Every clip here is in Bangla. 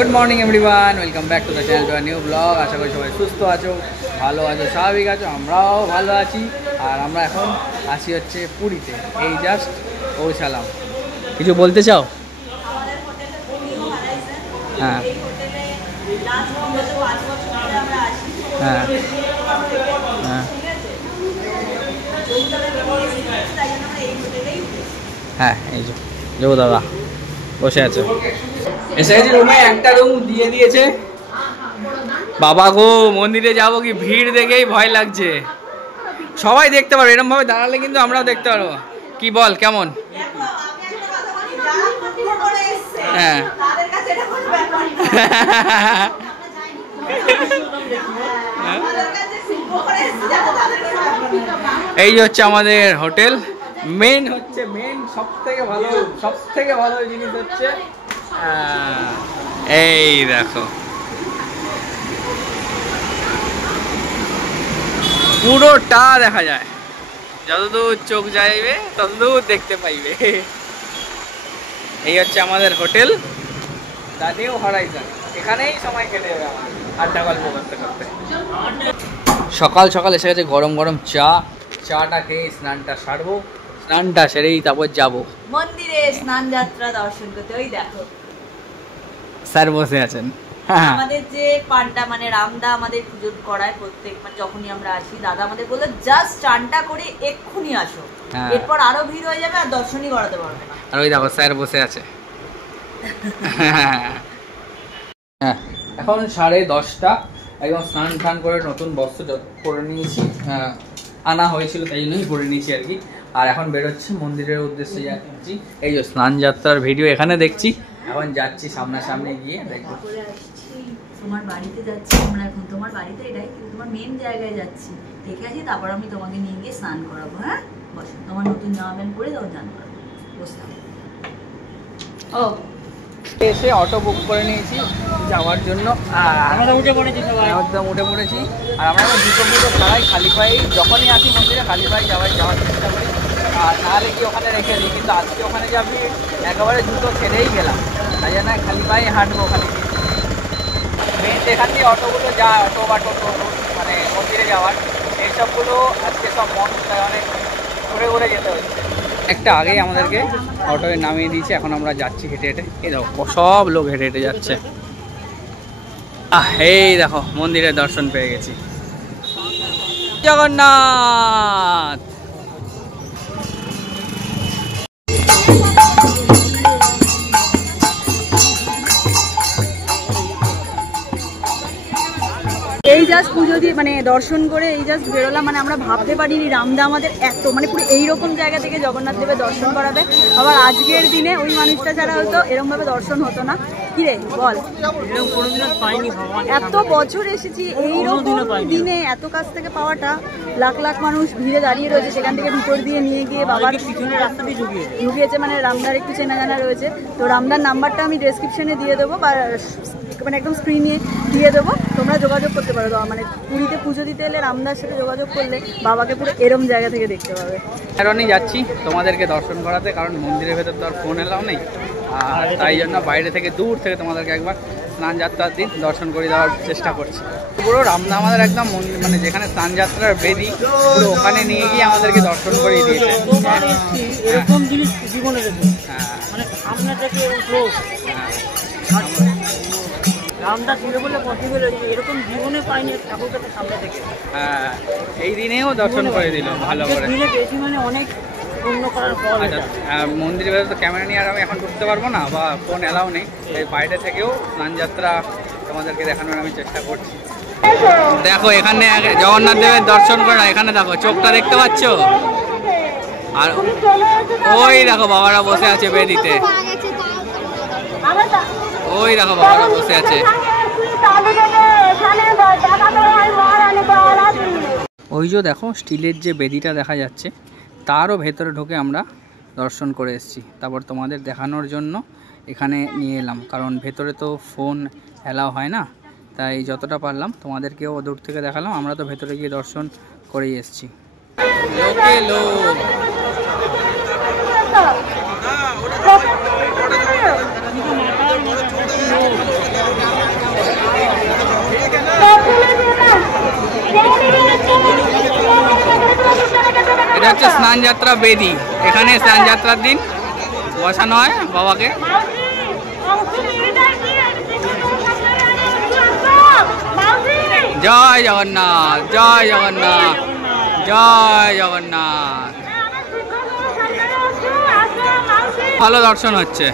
Good morning everyone welcome back to the channel to a new vlog. आशा करी सबाई सुस्थ आछो भालो आछो स्वाभाविक आछो আমরাও ভালো আছি। আর আমরা এখন আসি হচ্ছে পুরীতে, এই জাস্ট পৌঁছালাম। কিছু বলতে চাও? আমাদের হোটেলে পুরীও হারাইছেন। হ্যাঁ এই হোটেলে লাস্ট 5 বছর ধরে আমরা আসি। হ্যাঁ হ্যাঁ হ্যাঁ এই যে জো দাদা বসে আছে। এসে গেছি রুমে, একটা রুম দিয়ে দিয়েছে। বাবা গো, মন্দিরে যাবো কি ভিড় দেখেই ভয় লাগছে। সবাই দেখতে পারো, এরকম ভাবে দাঁড়ালে কিন্তু আমরাও দেখতে পারবো। কি বল কেমন? হ্যাঁ এই যে হচ্ছে আমাদের হোটেল। মেন সব থেকে ভালো জিনিস হচ্ছে এই দেখো, পুরোটা দেখা যায়, যতদূর চোখ যাইবে ততদূর দেখতে পাইবে। এই হচ্ছে আমাদের হোটেল দ্য নিউ হরাইজন। এখানেই সময় কেটে যাবে আমাদের আড্ডা গল্প করতে করতে। সকাল সকাল এসে গেছে গরম গরম চাটা খেয়ে স্নানটা সারবো, স্নানটা সেরেই তারপর যাবো মন্দিরে স্নান যাত্রা দর্শন করতে। ওই দেখো স্যার বসে আছেন। আমাদের যে পান্ডা মানে রামদা আমাদের পুজো করায় প্রত্যেক, মানে যখনই আমরা আসি দাদা আমাদের বলে জাস্ট চানটা করে এক্ষুনি আসো, এরপর আরো ভিড় হয়ে যাবে আর দর্শনই করাতে পারবে না। আর ওই দেখো স্যার বসে আছে। হ্যাঁ এখন 10:30, একদম স্নান টান করে নতুন বস্ত্র পরে নিয়েছি, আনা হয়েছিল তাই জন্যই পরে নিয়েছি আর কি। আর এখন বেরোচ্ছি মন্দিরের উদ্দেশ্যে যাচ্ছি। এই যে স্নান যাত্রার ভিডিও এখানে দেখছি, এখন যাচ্ছি সামনাসামনি গিয়ে দেখবো। তোমার বাড়িতে যাচ্ছি আমরা এখন, তোমার বাড়িতে এটাই কিন্তু তোমার মেন জায়গায় যাচ্ছি, দেখে আসি তারপর আমি তোমাকে নিয়ে গিয়ে স্নান করাবো। হ্যাঁ বসো, তোমার নতুন জামা প্যান্ট পরে তখন স্নান করাবো, বসলাম। ও এসে অটো বুক করে নিয়েছি যাওয়ার জন্য, আমরা উঠে পড়েছি, সবাই একদম উঠে পড়েছি। আর আমরা জুতো পুজো ছাড়াই খালি পায়ে যখনই আসি মন্দিরে খালি পায়ে যাওয়ার চেষ্টা করি, আর নাহলে কি ওখানে রেখে দিই। কিন্তু আজকে ওখানে যাবি একেবারে জুতো ছেড়েই গেলাম, তাই জন্য খালি পায়ে হাঁটবো ওখানে। মেন যেখান দিয়ে অটোগুলো যায়, অটো বা টোটো মানে মন্দিরে যাওয়ার, এইসবগুলো আজকে সব বন্ধ, অনেক ঘুরে ঘুরে যেতে হচ্ছে। একটা আগেই আমাদেরকে অটোয় নামিয়ে দিয়েছে, এখন আমরা যাচ্ছি হেঁটে হেঁটে। এই দেখো সব লোক হেঁটে হেঁটে যাচ্ছে। এই দেখো মন্দিরের দর্শন পেয়ে গেছি। জগন্নাথ। এই জাস্ট পুজো দিয়ে মানে দর্শন করে এই জাস্ট বেরোলাম, মানে আমরা ভাবতে পারিনি রামদা আমাদের এত মানে পুরো এইরকম জায়গা থেকে জগন্নাথ দেবের দর্শন করাবে। আবার আজকের দিনে ওই মানুষটা ছাড়া হয়তো এরকমভাবে দর্শন হতো না। কি রে বল, এত বছর এসেছি এইরকম দিনে এত কাছ থেকে পাওয়াটা, লাখ লাখ মানুষ ভিড়ে দাঁড়িয়ে রয়েছে, সেখান থেকে ভিতর দিয়ে নিয়ে গিয়ে বাবার ঢুকিয়েছে, মানে রামদার একটু চেনা জানা রয়েছে। তো রামদার নাম্বারটা আমি ডেসক্রিপশনে দিয়ে দেবো বা মানে একদম স্ক্রিনে দিয়ে দেবো, তোমরা যোগাযোগ করতে পারো। মানে পুরীতে পুজো দিতে এলে রামদার সাথে যোগাযোগ করলে বাবাকে পুরো এরম জায়গা থেকে দেখতে পাবে। কারণেই যাচ্ছি তোমাদেরকে দর্শন করাতে, কারণ মন্দিরের ভেতর তো আর ফোন এলাও নেই, আর তাই জন্য বাইরে থেকে দূর থেকে তোমাদেরকে একবার স্নান যাত্রার দিন দর্শন করে দেওয়ার চেষ্টা করছি। পুরো রামদা আমাদের একদম মানে যেখানে স্নান যাত্রার বেদি, পুরো ওখানে নিয়ে গিয়ে আমাদেরকে দর্শন করিয়ে দিয়েছে। এরকম জিনিস জীবনে দেখি, মানে সামনে থেকে রামদা ছিল বলে পসিবল হয়েছে, এরকম জীবনে পাইনি ঠাকুরকে সামনে থেকে। হ্যাঁ এই দিনেও দর্শন করে দিল ভালো করে। দিনে বেশি মানে অনেক পূর্ণ করার ফল। মন্দিরের ভেতরে তো ক্যামেরা নিয়ে আর আমি এখন ঢুকতে পারবো না, বা ফোন এলাও নেই, এই বাইরে থেকেও স্নান যাত্রা তোমাদেরকে দেখানোর আমি চেষ্টা করছি। দেখো এখানে জগন্নাথ দেবের দর্শন করে, এখানে দেখো চোখটা দেখতে পাচ্ছ, আর ওই দেখো বাবারা বসে আছে বেদিতে, ওই দেখো বাবারা বসে আছে। ওই যে দেখো স্টিলের যে বেদিটা দেখা যাচ্ছে, তারও ভেতরে ঢুকে আমরা দর্শন করে এসেছি। তারপর তোমাদের দেখানোর জন্য এখানে নিয়ে এলাম, কারণ ভেতরে তো ফোন অ্যালাও হয় না, তাই যতটা পারলাম তোমাদেরকেও দূর থেকে দেখালাম। আমরা তো ভেতরে গিয়ে দর্শন করেই এসেছি। লোকে লোক হচ্ছে স্নান যাত্রা বেদি। এখানে স্নান যাত্রার দিন বসানো হয় বাবাকে। জয় জগন্নাথ, জয় জগন্নাথ, জয় জগন্নাথ। ভালো দর্শন হচ্ছে।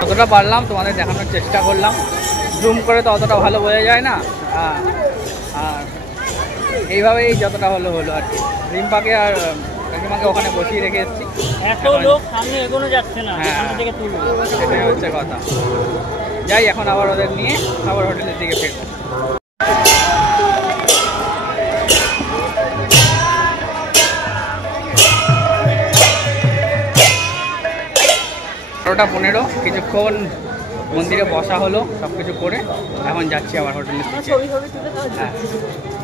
যতটা পারলাম তোমাদের দেখানোর চেষ্টা করলাম, জুম করে তো অতটা ভালো বোঝা যায় না। আর এইভাবেই যতটা হলো আর কি। রিম্পাকে আর কাকিমাকে ওখানে বসিয়ে রেখে এসেছি। এত লোক সামনে এগোনো যাচ্ছে না, এখান থেকে তুলবো, সেটাই হচ্ছে কথা। যাই এখন আবার ওদের নিয়ে আবার হোটেলের দিকে ফিরবো। বারোটা 15 কিছুক্ষণ মন্দিরে বসা হলো, সব কিছু করে এখন যাচ্ছি আবার হোটেলের দিকে। হ্যাঁ,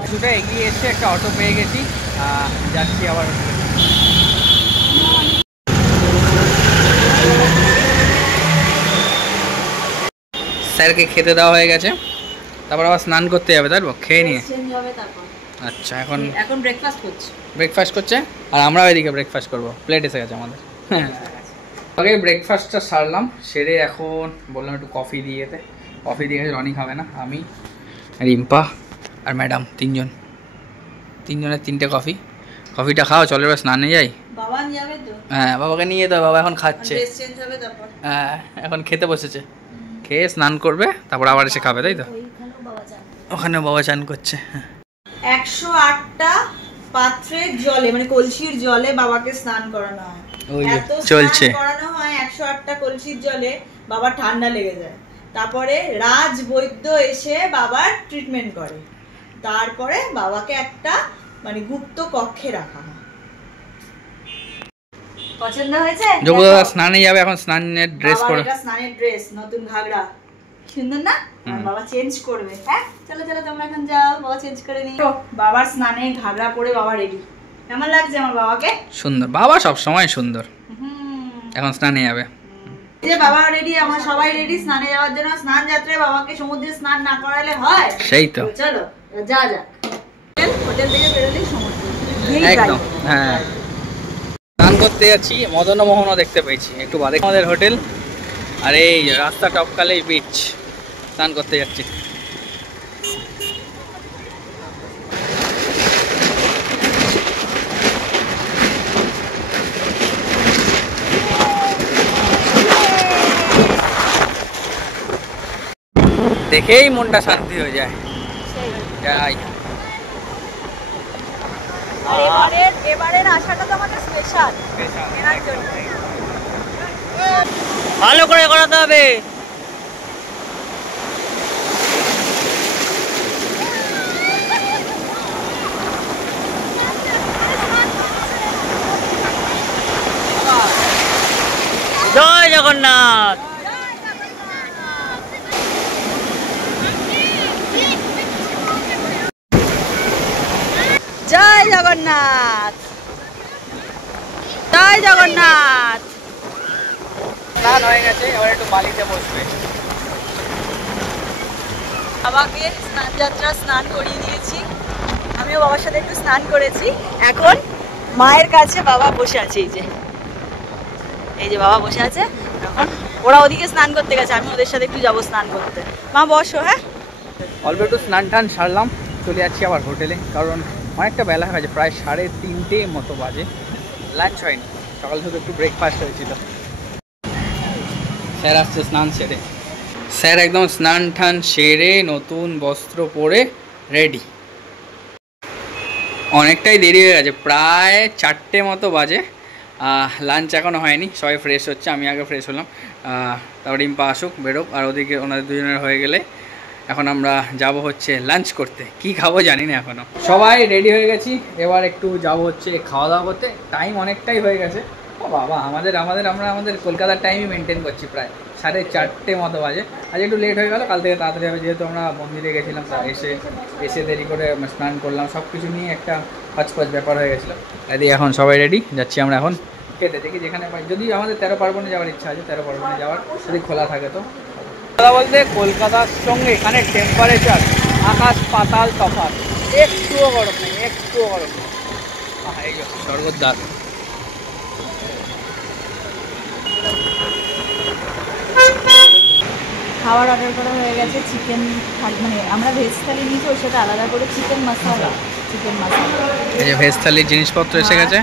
কিছুটা এগিয়ে এসে একটা অটো পেয়ে গেছি, যাচ্ছি আবার। স্যারকে খেতে দেওয়া হয়ে গেছে, তারপর আবার স্নান করতে যাবে, তাই খেয়ে নিয়ে। আচ্ছা, এখন ব্রেকফাস্ট করছে আর আমরাও এদিকে ব্রেকফাস্ট করবো। প্লেট এসে গেছে আমাদের। হ্যাঁ, আগে ব্রেকফাস্টটা সারলাম, সেরে এখন বললাম একটু কফি দিয়ে যেতে। কফি দিয়ে গেছে, রনি খাবে না, আমি, রিম্পা আর ম্যাডাম, তিনজনের 3টে কফি। কফিটা খাও, চলো এবার স্নানে যাই। হ্যাঁ, বাবাকে নিয়ে যেতে হবে, বাবা এখন খাচ্ছে। হ্যাঁ, এখন খেতে বসেছে, খেয়ে স্নান করবে, তারপর আবার এসে খাবে, তাই তো? ওখানেও বাবা চান করছে। 108টা পাত্রের জলে, মানে কলসির জলে বাবাকে স্নান করানো হয়। চলছে করানো হয় 108টা কলসির জলে, বাবার ঠান্ডা লেগে যায়। তারপরে রাজ বৈদ্য এসে বাবার ট্রিটমেন্ট করে, তারপরে বাবাকে একটা মানে গুপ্ত কক্ষে রাখা হয়। পছন্দ হয়েছে? যোগদাদা স্নানে যাবে এখন, স্নানের ড্রেস পরে। এটা স্নানের ড্রেস, নতুন ঘাগরা, সুন্দর না? বাবা চেঞ্জ করবে। হ্যাঁ, চলো তোমরা এখন যাও, বাবা চেঞ্জ করে নিও। বাবার স্নানে ঘাগরা পরে বাবা রেডি। কেমন লাগছে আমার বাবাকে? সুন্দর, বাবা সব সময় সুন্দর। এখন স্নানে যাবে। যে বাবা রেডি, আমার সবাই রেডি স্নানে যাওয়ার জন্য। স্নান যাত্রায় বাবাকে সমুদ্রে স্নান না করালে হয়? সেই তো, চলো যা হোটেল থেকে বেরোলেই সমুদ্র একদম। হ্যাঁ, স্নান করতে যাচ্ছি, মদন মোহনও দেখতে পেয়েছি একটু বাদে আমাদের হোটেল। আর এই রাস্তা টপকালেই বিচ, স্নান করতে যাচ্ছি। দেখেই মনটা শান্তি হয়ে যায়। যাই, এবারের আশাটা তো আমাদের স্পেশাল, এনার জন্য। ভালো করে করাতে হবে। জয় জগন্নাথ। জয় জগন্নাথ, জয় জগন্নাথ। স্নান হয়ে গেছে, এবার একটু বালিতে বসবে। বাবাকে স্নান যাত্রা স্নান করিয়ে দিয়েছি, আমিও বাবার সাথে একটু স্নান করেছি। এখন মায়ের কাছে বাবা বসে আছে, এই যে বাবা বসে আছে। এখন ওরা ওদিকে স্নান করতে গেছে, আমি ওদের সাথে একটু যাবো স্নান করতে। মা বসো। হ্যাঁ, অল্প একটু স্নান টান সারলাম, চলে যাচ্ছি আবার হোটেলে, কারণ অনেকটা বেলা হয়ে গেছে, প্রায় 3:30 মতো বাজে। লাঞ্চ হয়নি, সকালে শুধু একটু ব্রেকফাস্ট হয়েছিল। স্যার আসছে স্নান সেরে, স্যার একদম স্নান টান সেরে নতুন বস্ত্র পরে রেডি। অনেকটাই দেরি হয়ে গেছে, প্রায় 4টে মতো বাজে। লাঞ্চ এখনও হয়নি, সবাই ফ্রেশ হচ্ছে, আমি আগে ফ্রেশ হলাম। তারপর রিম্পা আসুক, বেরোক, আর ওদিকে ওনাদের দুজনের হয়ে গেলে এখন আমরা যাব হচ্ছে লাঞ্চ করতে। কি খাবো জানি না এখনও। সবাই রেডি হয়ে গেছি, এবার একটু যাব হচ্ছে খাওয়া দাওয়া করতে। টাইম অনেকটাই হয়ে গেছে। ও বাবা, আমরা আমাদের কলকাতার টাইমই মেনটেন করছি, প্রায় 4:30 মতো বাজে। আজ একটু লেট হয়ে গেল, কাল থেকে তাড়াতাড়ি হবে, যেহেতু আমরা মন্দিরে গেছিলাম। এসে দেরি করে স্নান করলাম, সব কিছু নিয়ে একটা হচপচ ব্যাপার হয়ে গেছিলো। এদিকে এখন সবাই রেডি, যাচ্ছি আমরা এখন খেতে দেখি যেখানে পাই। যদি আমাদের 13 পার্বণে যাওয়ার ইচ্ছা আছে, 13 পার্বণে যাওয়ার যদি খোলা থাকে তো। কথা বলতে কলকাতার সঙ্গে এখানে টেম্পারেচার আকাশ পাতাল তফাৎ, একটুও গরম নেই, একটুও গরম নেই। এই স্বর্গদ্বার। খাবার অর্ডার করা হয়ে গেছে, চিকেন মানে আমরা ভেজ থালি নিয়েছি, ওর সাথে আলাদা করে চিকেন মশলা। এই যে ভেজ থালির জিনিসপত্র এসে গেছে,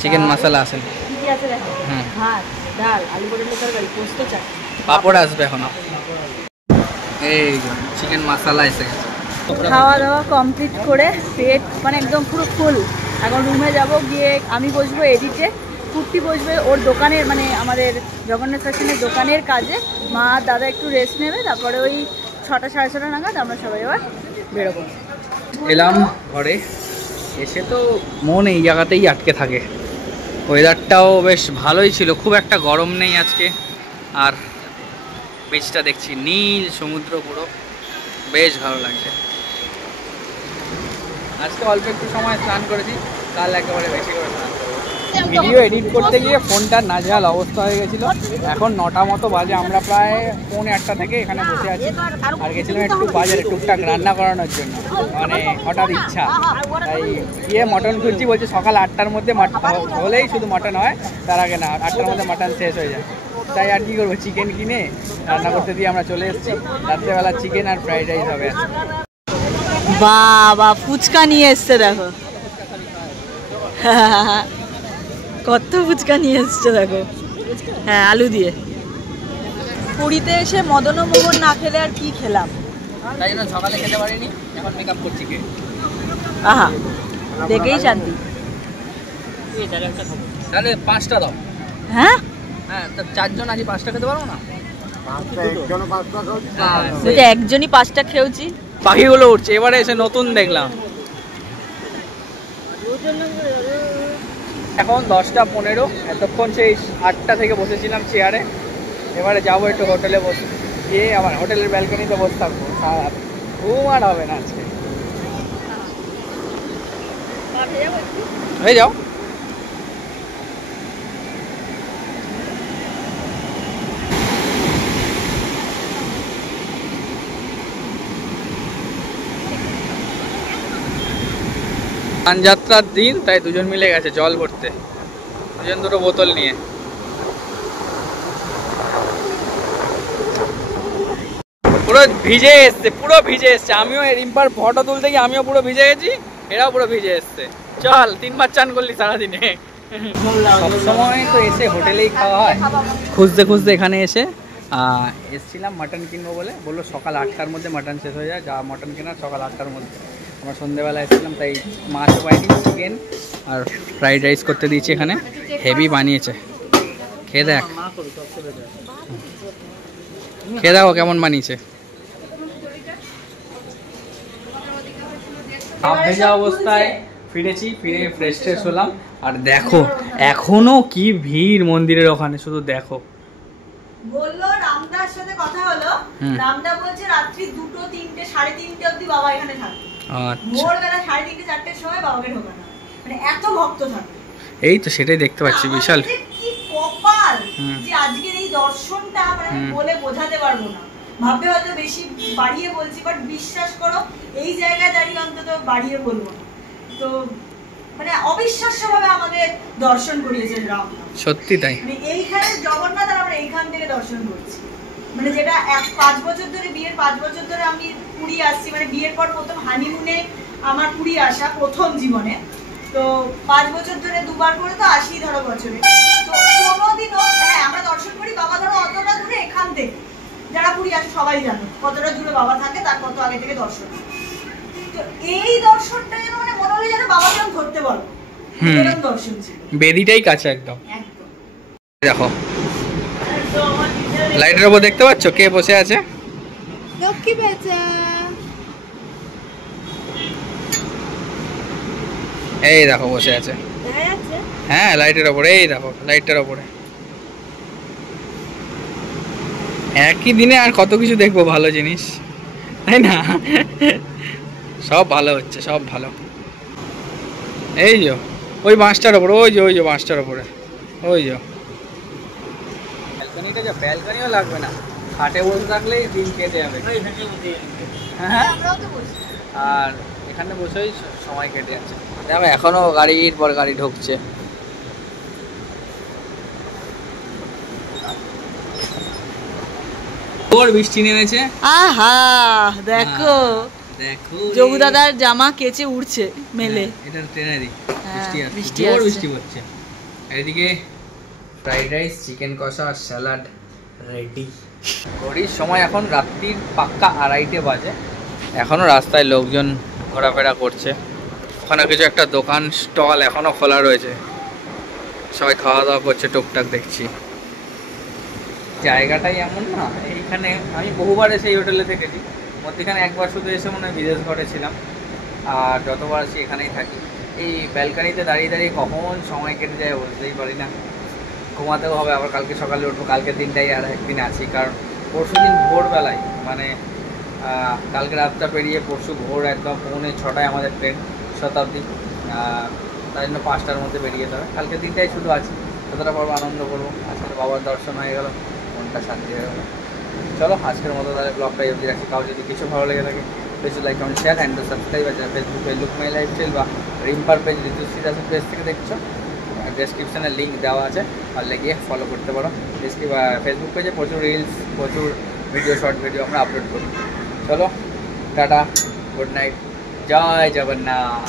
চিকেন মশলা আছে। কি কি আছে দেখো, ভাত, ডাল, আলু পটলের তরকারি, পোস্ত, চাটনি, পাপড় আসবে এখন। এই চিকেন মশলা এসে গেছে। খাওয়া দাওয়া কমপ্লিট করে পেট মানে একদম পুরো ফুল। এখন রুমে যাব, গিয়ে আমি বসবো এডিটে, কুর্তি বসবে ওর দোকানের মানে আমাদের জগন্নাথ ফ্যাশনের দোকানের কাজে। মা আর দাদা একটু রেস্ট নেবে, তারপরে ওই 6টা সাড়ে 6টা নাগাদ আমরা সবাই আবার বেরোবো। এলাম ঘরে, এসে তো মন এই জায়গাতেই আটকে থাকে। ওয়েদারটাও বেশ ভালোই ছিল, খুব একটা গরম নেই আজকে। আর বিচটা দেখছি নীল সমুদ্র, পুরো বেশ ভালো লাগছে। আজকে অল্প একটু সময় স্নান করেছি, কাল একেবারে বেশি করে স্নান করবো। ভিডিও এডিট করতে গিয়ে ফোনটার নাজেহাল অবস্থা হয়ে গেছিলো। এখন 9টা মতো বাজে, আমরা প্রায় 1:45 থেকে এখানে বসে আছি। আর গেছিলাম একটু বাজারে টুকটাক রান্না করানোর জন্য, মানে হঠাৎ ইচ্ছা, তাই গিয়ে মটন খুঁজছি। বলছে সকাল 8টার মধ্যে হলেই শুধু মটন হয়, তার আগে না, 8টার মধ্যে মটন শেষ হয়ে যায়। তাই আর কি করবো, চিকেন কিনে রান্না করতে দিয়ে আমরা চলে এসেছি। রাত্রেবেলা চিকেন আর ফ্রাইড রাইস হবে। বাবা ফুচকা নিয়ে এসছে দেখো, কত ফুচকা নিয়ে এসছে দেখো। হ্যাঁ, আলু দিয়ে। পুরীতে এসে মদন মোহন না খেলে আর কি খেলাম, তাই জন্য সকালে খেতে পারিনি, এখন মেকআপ করছি। কে আহা, দেখেই শান্তি। তাহলে 5টা দাও। হ্যাঁ হ্যাঁ, তো 4 জন আজ 5টা খেতে পারবো না? একজনই 5টা খেয়েছি। পাখিগুলো উঠছে, এবারে এসে নতুন দেখলাম। এখন 10টা 15, এতক্ষণ সেই 8টা থেকে বসেছিলাম চেয়ারে। এবারে যাবো একটু হোটেলে বসে, গিয়ে আবার হোটেলের ব্যালকনিতে বসে থাকবো সারা রাত। ঘুম আর হবে না আজকে। হয়ে যাও। যাত্রার দিন, তাই দুজন মিলে গেছে জল ভরতে, দুজন দুটো বোতল নিয়ে। পুরো ভিজে এসছে, পুরো ভিজে এসছে। আমিও রিম্পার ফটো তুলতে গিয়ে আমিও পুরো ভিজে গেছি, এরাও পুরো ভিজে এসছে। চল, 3বার চান করলি সারাদিনে। সবসময় তো এসে হোটেলেই খাওয়া হয়। খুঁজতে খুঁজতে এখানে এসে এসছিলাম মাটন কিনবো বলে। বললো সকাল 8টার মধ্যে মাটন শেষ হয়ে যায়, যা মাটন কেনার সকাল 8টার মধ্যে। আমরা সন্ধ্যেবেলা এসেছিলাম, তাই মাছও পাইনি, চিকেন আর ফ্রাইড রাইস করতে দিয়েছি এখানে। হেভি বানিয়েছে, খেয়ে দেখ, খেয়ে দেখো কেমন বানিয়েছে। হাফ ভেজা অবস্থায় ফিরেছি, ফিরে ফ্রেশ ট্রেশ হলাম। আর দেখো এখনো কি ভিড় মন্দিরের ওখানে, শুধু দেখো। বললো রামদার সাথে কথা হলো, রামদা বলছে রাত্রি 2টো 3টে 3:30 অবধি বাবা এখানে থাকে। ভোরবেলা 3:30 4টের সময় বাবাকে ঢোকানো, মানে এত ভক্ত থাকে। এই তো সেটাই দেখতে পাচ্ছি, বিশাল কি কপাল যে আজকের এই দর্শনটা মানে বলে বোঝাতে পারবো না। ভাববে হয়তো বেশি বাড়িয়ে বলছি, বাট বিশ্বাস করো এই জায়গায় দাঁড়িয়ে অন্তত বাড়িয়ে বলবো না। তো মানে অবিশ্বাস্যভাবে আমাদের দর্শন করিয়েছেন রাম। সত্যি তাই, মানে এইখানে জগন্নাথ আর আমরা এইখান থেকে দর্শন করছি। মানে যেটা 5 বছর ধরে, বিয়ের 5 বছর ধরে আমি পুরী আসছি। মানে বিয়ের পর প্রথম হানিমুনে আমার পুরী আসা, প্রথম জীবনে। তো 5 বছর ধরে 2বার করে তো আসি ধরো বছরে। তো কোনোদিনও হ্যাঁ আমরা দর্শন করি বাবা ধরো অতটা দূরে এখান থেকে। যারা পুরী আসে সবাই জানো কতটা দূরে বাবা থাকে, তার কত আগে থেকে দর্শন। তো এই দর্শনটা যেন মানে মনে হলো যেন বাবাকে আমি ধরতে পারবো, এরকম দর্শন ছিল। বেদিটাই কাছে একদম। দেখো লাইটের উপর দেখতে পাচ্ছ কে বসে আছে? লক্ষ্মী বেচা। এই দেখো বসে আছে, হ্যাঁ লাইটের ওপরে, এই দেখো লাইটটার ওপরে। একই দিনে আর কত কিছু দেখবো ভালো জিনিস, তাই না? সব ভালো হচ্ছে, সব ভালো। এই যে ওই বাঁশটার ওপরে, ওই যে বাঁশটার ওপরে ওই যা ব্যালকনিটা, যা ব্যালকনিও লাগবে না, খাটে বসে থাকলেই দিন কেটে যাবে। হ্যাঁ, আর এখানে বসেই সময় কেটে যাচ্ছে। দেখো এখনো গাড়ির পর গাড়ি ঢুকছে। বৃষ্টি নেমেছে। আহা দেখো, দেখো যোগু দাদার জামা কেচে উড়ছে মেলে। এটা ট্রেনেরই বৃষ্টি আসছে, বৃষ্টি জোর আসছে। বৃষ্টি পড়ছে। এদিকে ফ্রাইড রাইস, চিকেন কষা আর স্যালাড রেডি। ঘড়ির সময় এখন রাত্রির পাক্কা 2:30 বাজে। এখনো রাস্তায় লোকজন ঘোরাফেরা করছে। ওখানে কিছু একটা দোকান স্টল এখনো খোলা রয়েছে, সবাই খাওয়া দাওয়া করছে টুকটাক দেখছি। জায়গাটাই এমন না, এইখানে আমি বহুবার এসে এই হোটেলে থেকেছি, মধ্যেখানে একবার শুধু এসে মনে হয় বিদেশ ঘরে ছিলাম, আর যতবার আসি এখানেই থাকি। এই ব্যালকানিতে দাঁড়িয়ে দাঁড়িয়ে কখন সময় কেটে যায় বুঝতেই পারি না। ঘুমাতেও হবে, আবার কালকে সকালে উঠবো, কালকের দিনটাই আর একদিন আছি, কারণ পরশু দিন ভোরবেলায় মানে কালকে রাতটা পেরিয়ে পরশু ভোর একদম 5:45 আমাদের ট্রেন শতাব্দী, তাই জন্য 5টার মধ্যে বেরিয়ে যেতে হবে। কালকের দিনটাই শুধু আছি, যতটা পারবো আনন্দ করবো। আজকে বাবার দর্শন হয়ে গেল, মনটা শান্তি হয়ে গেল। চলো আজকের মতো তাহলে ব্লগটাই অবধি রাখি। কাউ যদি কিছু ভালো লেগে থাকে please like comment share and subscribe. আছে ফেসবুকে লুক মাই লাইফস্টাইল বা রিম্পার পেজ, ঋতুশ্রী দাসের পেজ থেকে দেখছো, ডেসক্রিপশানে লিঙ্ক দেওয়া আছে, পারলে গিয়ে ফলো করতে পারো। ফেসবুক পেজে প্রচুর রিলস, প্রচুর ভিডিও, শর্ট ভিডিও আমরা আপলোড করি। চলো টাটা, গুড নাইট, জয় জগন্নাথ।